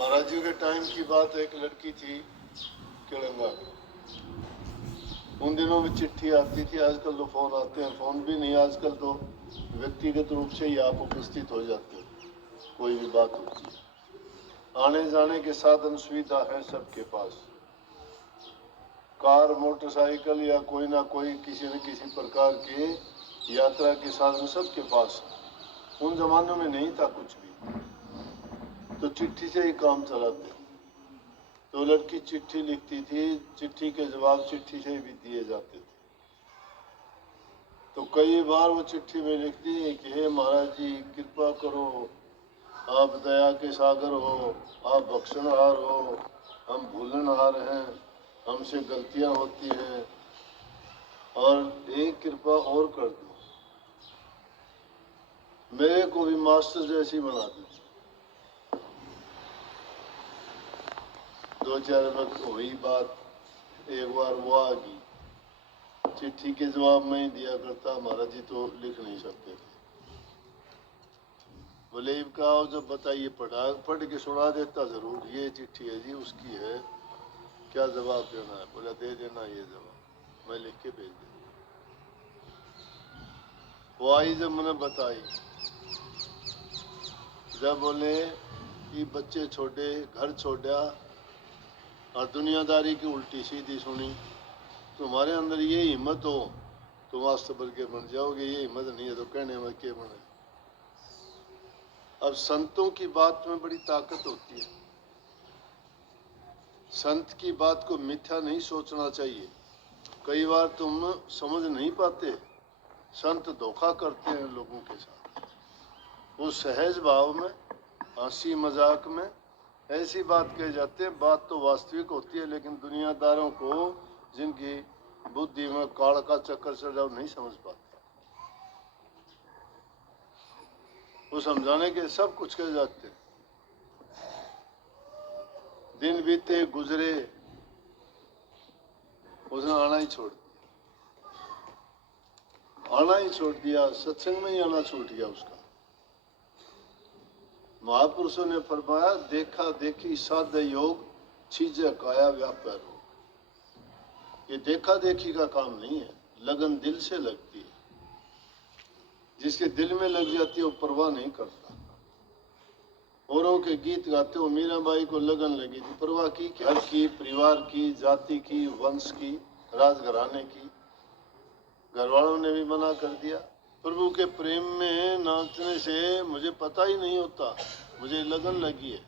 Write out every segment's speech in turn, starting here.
महाराज जी के टाइम की बात है, एक लड़की थी केलंगा की। उन दिनों में चिट्ठी आती थी, आजकल तो फोन आते हैं। फोन भी नहीं, आजकल तो व्यक्तिगत रूप से ही आप उपस्थित हो जाते हो, कोई भी बात होती है। आने जाने के साधन सुविधा है सबके पास, कार मोटरसाइकिल या कोई ना कोई किसी न किसी प्रकार के यात्रा के साधन सबके पास। उन जमानों में नहीं था कुछ भी, तो चिट्ठी से ही काम चलाते। तो लड़की चिट्ठी लिखती थी, चिट्ठी के जवाब चिट्ठी से भी दिए जाते थे। तो कई बार वो चिट्ठी में लिखती है कि हे महाराज जी कृपा करो, आप दया के सागर हो, आप बख्शनहार हो, हम भूलनहार हैं, हमसे गलतियां होती हैं, और एक कृपा और कर दो, मेरे को भी मास्टर जैसी बना दो। दो चार वक्त हुई बात, एक बार वो आ गई, चिट्ठी के जवाब में ही दिया करता, महाराज जी तो लिख नहीं सकते थे। बोले इनका आओ जब बताइए, पढ़ के सुना देता जरूर, ये चिट्ठी है जी उसकी है, क्या जवाब देना है। बोला दे देना ये जवाब, मैं लिख के भेज दूंगा। वो आई जब मैंने बताई, जब बोले कि बच्चे छोड़े, घर छोड़ा और दुनियादारी की उल्टी सीधी सुनी, तुम्हारे अंदर ये हिम्मत हो तो मास्टर बन के बन जाओगे, ये हिम्मत नहीं है तो कहने में क्या बने। अब संतों की बात में बड़ी ताकत होती है। संत की बात को मिथ्या नहीं सोचना चाहिए। कई बार तुम समझ नहीं पाते, संत धोखा करते हैं लोगों के साथ। वो सहज भाव में, हंसी मजाक में ऐसी बात कह जाते हैं, बात तो वास्तविक होती है, लेकिन दुनियादारों को, जिनकी बुद्धि में काल का चक्कर चढ़ जाओ, नहीं समझ पाते। वो समझाने के सब कुछ कह जाते हैं। दिन बीते गुजरे, उसने आना ही छोड़ दिया, आना ही छोड़ दिया, सत्संग में ही आना छूट गया उसका। महापुरुषों ने फरमाया, देखा देखी साध्य योग, चीजें काया व्यापार हो। ये देखा देखी का काम नहीं है, लगन दिल से लगती है। जिसके दिल में लग जाती है वो परवाह नहीं करता। औरों के गीत गाते हो, मीराबाई को लगन लगी थी, परवाह की क्या? घर की, परिवार की, जाति की, वंश की, राजघराने की। घर वालों ने भी मना कर दिया। प्रभु के प्रेम में नाचने से मुझे पता ही नहीं होता, मुझे लगन लगी है।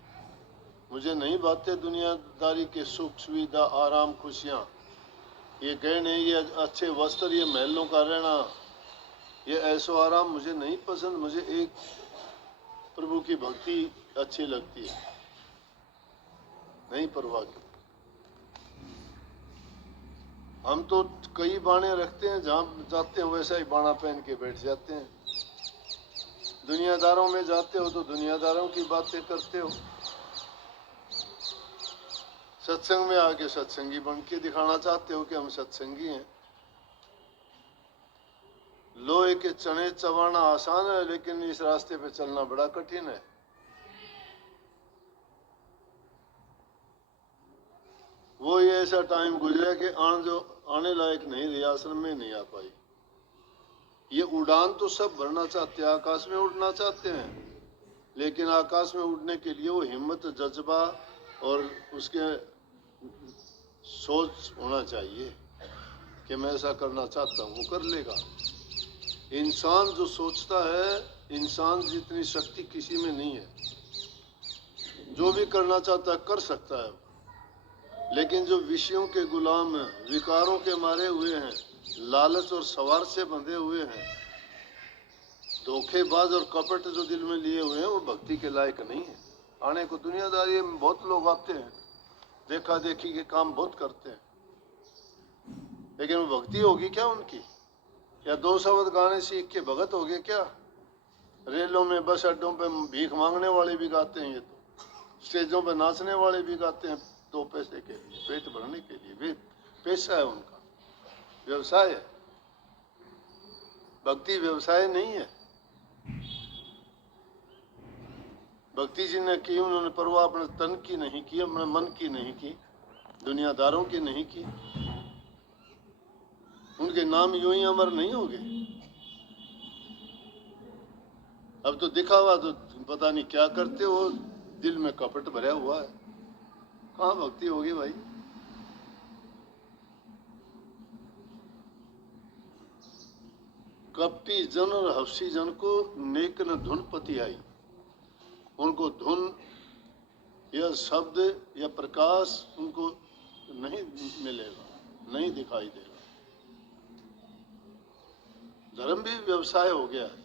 मुझे नहीं बातें दुनियादारी के सुख सुविधा, आराम, खुशियाँ, ये गहने, ये अच्छे वस्त्र, ये महलों का रहना, ये ऐसो आराम मुझे नहीं पसंद। मुझे एक प्रभु की भक्ति अच्छी लगती है, नहीं परवाह की। हम तो कई बाणे रखते हैं, जहाँ जाते हैं वैसा ही बाणा पहन के बैठ जाते हैं। दुनियादारों में जाते हो तो दुनियादारों की बातें करते हो, सत्संग में आके सत्संगी बन के दिखाना चाहते हो कि हम सत्संगी हैं। लोहे के चने चबाना आसान है, लेकिन इस रास्ते पे चलना बड़ा कठिन है। वो ये ऐसा टाइम गुजरा कि जो आने लायक नहीं रही, आश्रम में नहीं आ पाई। ये उड़ान तो सब भरना चाहते हैं, आकाश में उड़ना चाहते हैं, लेकिन आकाश में उड़ने के लिए वो हिम्मत, जज्बा और उसके सोच होना चाहिए कि मैं ऐसा करना चाहता हूँ, वो कर लेगा। इंसान जो सोचता है, इंसान जितनी शक्ति किसी में नहीं है। जो भी करना चाहता है कर सकता है, लेकिन जो विषयों के गुलाम हैं, विकारों के मारे हुए हैं, लालच और सवार से बंधे हुए हैं, धोखेबाज और कपट जो दिल में लिए हुए हैं, वो भक्ति के लायक नहीं है। आने को दुनियादारी में बहुत लोग आते हैं, देखा देखी के काम बहुत करते हैं, लेकिन वो भक्ति होगी क्या उनकी? या दो शब्द गाने सीख के भगत हो गए क्या? रेलों में, बस अड्डों पे भीख मांगने वाले भी गाते हैं, ये तो स्टेजों पे नाचने वाले भी गाते हैं, दो पैसे के लिए, पेट भरने के लिए। भी पेशा है उनका, व्यवसाय है। भक्ति व्यवसाय नहीं है। भक्ति जी ने की, उन्होंने परवाह अपने तन की नहीं की, अपने मन की नहीं की, दुनियादारों की नहीं की। उनके नाम यूं ही अमर नहीं होंगे। अब तो दिखावा तो पता नहीं क्या करते हो, दिल में कपट भरा हुआ है, कहाँ भक्ति होगी भाई। कपटी जन और हफ्सी जन को नेक न धुन पति आई। उनको धुन या शब्द या प्रकाश उनको नहीं मिलेगा, नहीं दिखाई देगा। धर्म भी व्यवसाय हो गया है।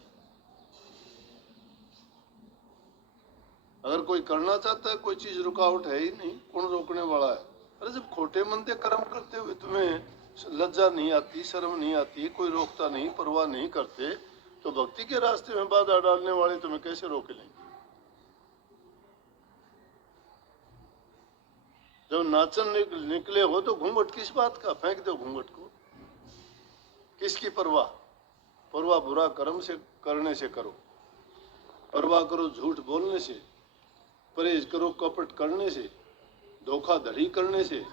अगर कोई करना चाहता है, कोई चीज रुकावट है ही नहीं, कौन रोकने वाला है। अरे जब खोटे मंदे कर्म करते हुए तुम्हें लज्जा नहीं आती, शर्म नहीं आती, कोई रोकता नहीं, परवाह नहीं करते, तो भक्ति के रास्ते में बाधा डालने वाले तुम्हें कैसे रोक लेंगे। जब नाचन निकले हो तो घूंघट किस बात का, फेंक दो घूंघट को। किसकी परवाह? परवाह बुरा कर्म से करने से करो, परवाह करो झूठ बोलने से, परहेज करो कपट करने से, धोखाधड़ी करने से,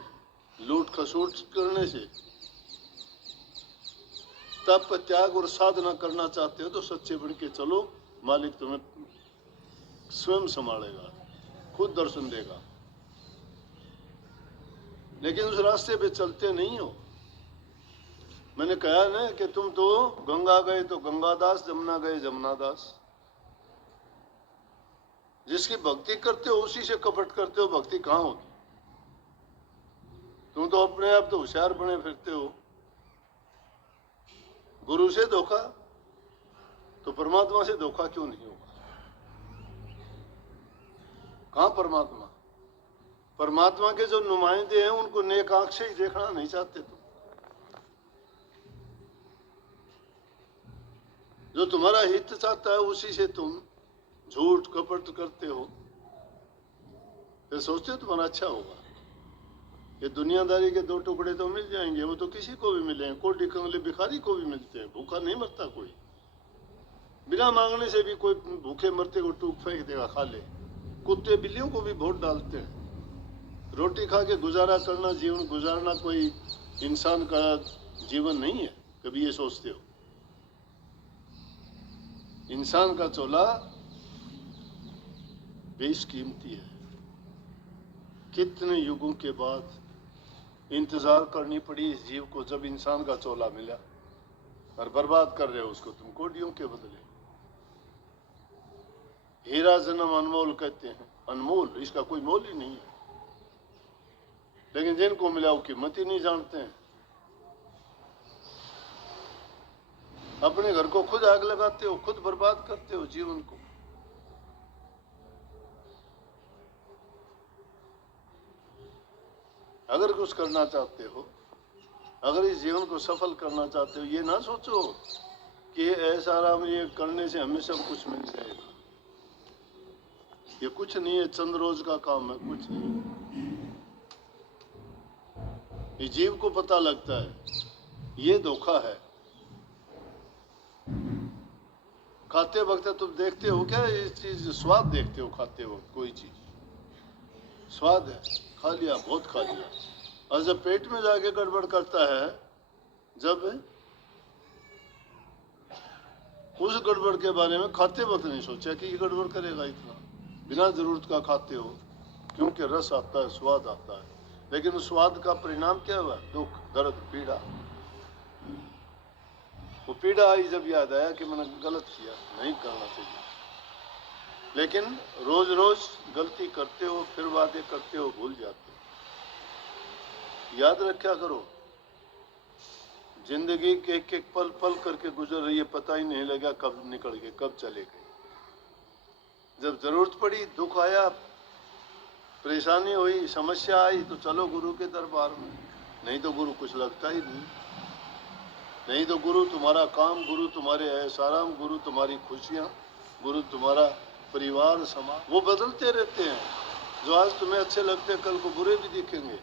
लूट खसोट करने से। तप त्याग और साधना करना चाहते हो तो सच्चे बन के चलो, मालिक तुम्हें स्वयं संभालेगा, खुद दर्शन देगा। लेकिन उस रास्ते पे चलते नहीं हो। मैंने कहा ना कि तुम तो गंगा गए तो गंगादास, जमुना गए जमुनादास। जिसकी भक्ति करते हो उसी से कपट करते हो, भक्ति कहाँ होती। तुम तो अपने आप तो होशियार बने फिरते हो। गुरु से धोखा तो परमात्मा से धोखा क्यों नहीं होगा? कहाँ परमात्मा? परमात्मा के जो नुमाइंदे हैं उनको नेक आंख से ही देखना नहीं चाहते तुम। जो तुम्हारा हित चाहता है उसी से तुम झूठ कपट करते हो, फिर सोचते हो तुम्हारा अच्छा होगा। ये दुनियादारी के दो टुकड़े तो मिल जाएंगे, वो तो किसी को भी मिले, कोटी कंगले भिखारी को भी मिलते हैं। भूखा नहीं मरता कोई, बिना मांगने से भी कोई भूखे मरते को टूक फेंक देगा, खा ले। कुत्ते बिल्लियों को भी वोट डालते हैं। रोटी खा के गुजारा करना, जीवन गुजारना कोई इंसान का जीवन नहीं है। कभी ये सोचते हो? इंसान का चोला बेशकीमती है। कितने युगों के बाद इंतजार करनी पड़ी इस जीव को, जब इंसान का चोला मिला, और बर्बाद कर रहे हो उसको तुम कोडियों के बदले। हीरा जन्म अनमोल कहते हैं, अनमोल, इसका कोई मोल ही नहीं है। लेकिन जिनको मिला वो कीमत ही नहीं जानते हैं। अपने घर को खुद आग लगाते हो, खुद बर्बाद करते हो जीवन को। अगर कुछ करना चाहते हो, अगर इस जीवन को सफल करना चाहते हो, ये ना सोचो कि ऐसा आराम ये करने से हमें सब कुछ मिल जाएगा। ये कुछ नहीं है, चंद रोज का काम है, कुछ नहीं। ये जीव को पता लगता है ये धोखा है। खाते वक्त तुम देखते हो क्या ये चीज, स्वाद देखते हो खाते वक्त? कोई चीज स्वाद है, खा लिया, बहुत खा लिया, और जब पेट में जाके गड़बड़ करता है, जब उस गड़बड़ के बारे में खाते वक्त नहीं सोचा कि ये गड़बड़ करेगा इतना, बिना जरूरत का खाते हो, क्योंकि रस आता है, स्वाद आता है। लेकिन उस स्वाद का परिणाम क्या हुआ? दुख, दर्द, पीड़ा। वो पीड़ा आई जब याद आया कि मैंने गलत किया, नहीं करना चाहिए। लेकिन रोज रोज गलती करते हो, फिर वादे करते हो, भूल जाते हो। याद रखा करो, जिंदगी के एक एक पल पल करके गुजर रही है, पता ही नहीं लगा कब निकल गए, कब चले गए। जब जरूरत पड़ी, दुख आया, परेशानी हुई, समस्या आई, तो चलो गुरु के दरबार में। नहीं तो गुरु कुछ लगता ही नहीं। नहीं तो गुरु तुम्हारा काम, गुरु तुम्हारे ऐसाराम, गुरु तुम्हारी खुशियाँ, गुरु तुम्हारा परिवार, समाज, वो बदलते रहते हैं। जो आज तुम्हें अच्छे लगते हैं कल को बुरे भी दिखेंगे।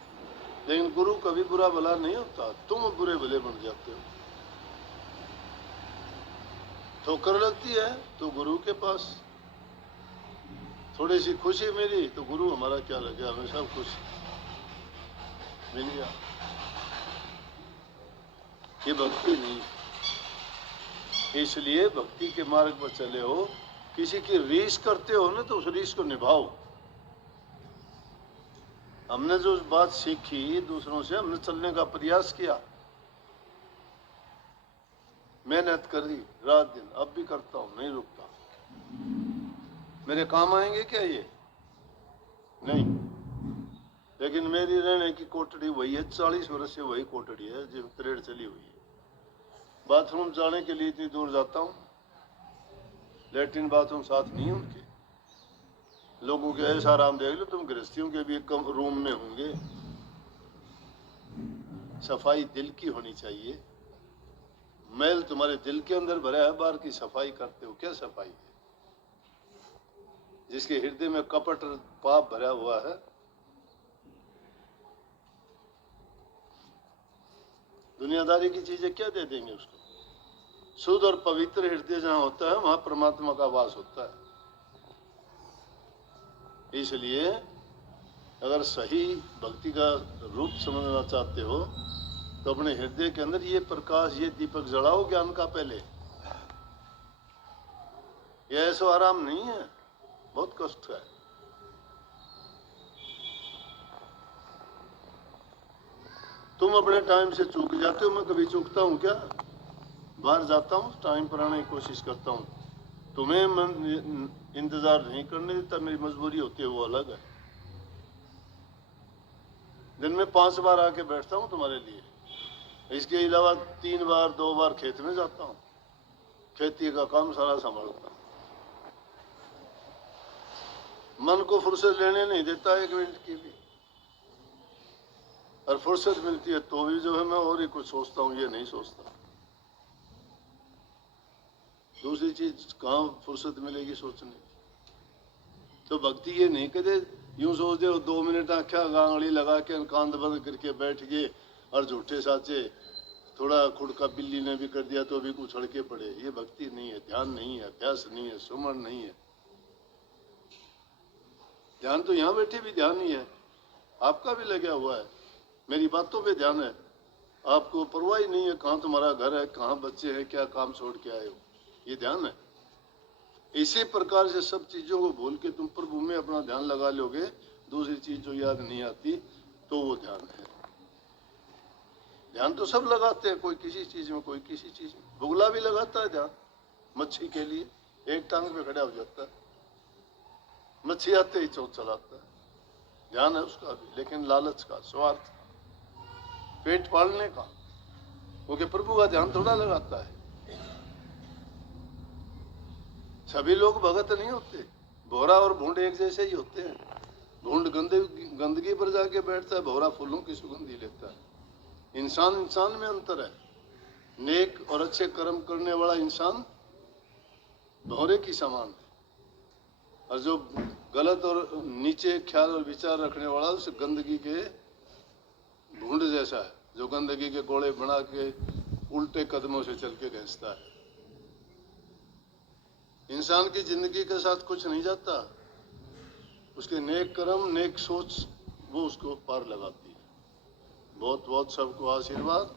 लेकिन गुरु कभी बुरा भला नहीं होता, तुम बुरे भले बन जाते हो। ठोकर लगती है तो गुरु के पास, थोड़ी सी खुशी मिली तो गुरु हमारा क्या लगे, हमें सब कुछ मिल गया। ये भक्ति नहीं है। इसलिए भक्ति के मार्ग पर चले हो, किसी की रीस करते हो ना तो उस रीस को निभाओ। हमने जो बात सीखी दूसरों से, हमने चलने का प्रयास किया, मेहनत करी रात दिन, अब भी करता हूं, नहीं रुकता। मेरे काम आएंगे क्या ये? नहीं। लेकिन मेरी रहने की कोठड़ी वही है, 40 वर्ष से वही कोठड़ी है जो परेड चली हुई है। बाथरूम जाने के लिए इतनी दूर जाता हूं, लेट्रिन बाथरूम साथ नहीं है उनके। लोगों के ऐसा आराम देख लो तुम, गृहस्थियों के भी कम रूम में होंगे। सफाई दिल की होनी चाहिए। मैल तुम्हारे दिल के अंदर भरा है, बाहर की सफाई करते हो, क्या सफाई है? जिसके हृदय में कपट पाप भरा हुआ है, दुनियादारी की चीजें क्या दे देंगे उसको? शुद्ध और पवित्र हृदय जहां होता है वहां परमात्मा का वास होता है। इसलिए अगर सही भक्ति का रूप समझना चाहते हो तो अपने हृदय के अंदर ये प्रकाश, ये दीपक जलाओ ज्ञान का। पहले ये ऐसा आराम नहीं है, बहुत कष्ट है। तुम अपने टाइम से चूक जाते हो, मैं कभी चूकता हूं क्या? बाहर जाता हूं, टाइम पर आने की कोशिश करता हूं। तुम्हें मैं इंतजार नहीं करने देता, मेरी मजबूरी होती है, वो अलग है। दिन में 5 बार आके बैठता हूं तुम्हारे लिए। इसके अलावा 3 बार 2 बार खेत में जाता हूं, खेती का काम सारा संभालता हूं। मन को फुर्सत लेने नहीं देता 1 मिनट की भी। और फुर्सत मिलती है तो भी जो है मैं और ही कुछ सोचता हूं, ये नहीं सोचता। दूसरी चीज कहां फुर्सत मिलेगी सोचने की? तो भक्ति ये नहीं कहते यूं सोच दे 2 मिनट आख्या गांगड़ी लगा के कांध बंद करके बैठ गए और झूठे साचे, थोड़ा खुड़का बिल्ली ने भी कर दिया तो भी कुछ उछड़ पड़े। ये भक्ति नहीं है, ध्यान नहीं है, अभ्यास नहीं है, सुमरण नहीं है। ध्यान तो यहां बैठे भी ध्यान ही है, आपका भी लगा हुआ है, मेरी बातों पे ध्यान है। आपको परवाह ही नहीं है कहां तुम्हारा घर है, कहां बच्चे हैं, क्या काम छोड़ के आए हो, ये ध्यान है। इसी प्रकार से सब चीजों को भूल के तुम प्रभु में अपना ध्यान लगा लोगे, दूसरी चीज जो याद नहीं आती तो वो ध्यान है। ध्यान तो सब लगाते हैं, कोई किसी चीज में, कोई किसी चीज में। बुगला भी लगाता है ध्यान मच्छी के लिए, एक टांग पे खड़ा हो जाता है, मच्छी आते ही चोट चलाता है। ध्यान है उसका भी, लेकिन लालच का, स्वार्थ, पेट पालने का, क्योंकि प्रभु का ध्यान थोड़ा लगाता है। सभी लोग भगत नहीं होते, भोरा और भूंड एक जैसे ही होते हैं। भूंड गंदगी पर जाके बैठता है, भोरा फूलों की सुगंधी लेता है। इंसान इंसान में अंतर है। नेक और अच्छे कर्म करने वाला इंसान भौरे की समान है, और जो गलत और नीचे ख्याल और विचार रखने वाला उस गंदगी के भूंड जैसा है, जो गंदगी के गोले बना के उल्टे कदमों से चल के घिसता है। इंसान की जिंदगी के साथ कुछ नहीं जाता, उसके नेक कर्म, नेक सोच वो उसको पार लगाती है। बहुत बहुत सबको आशीर्वाद।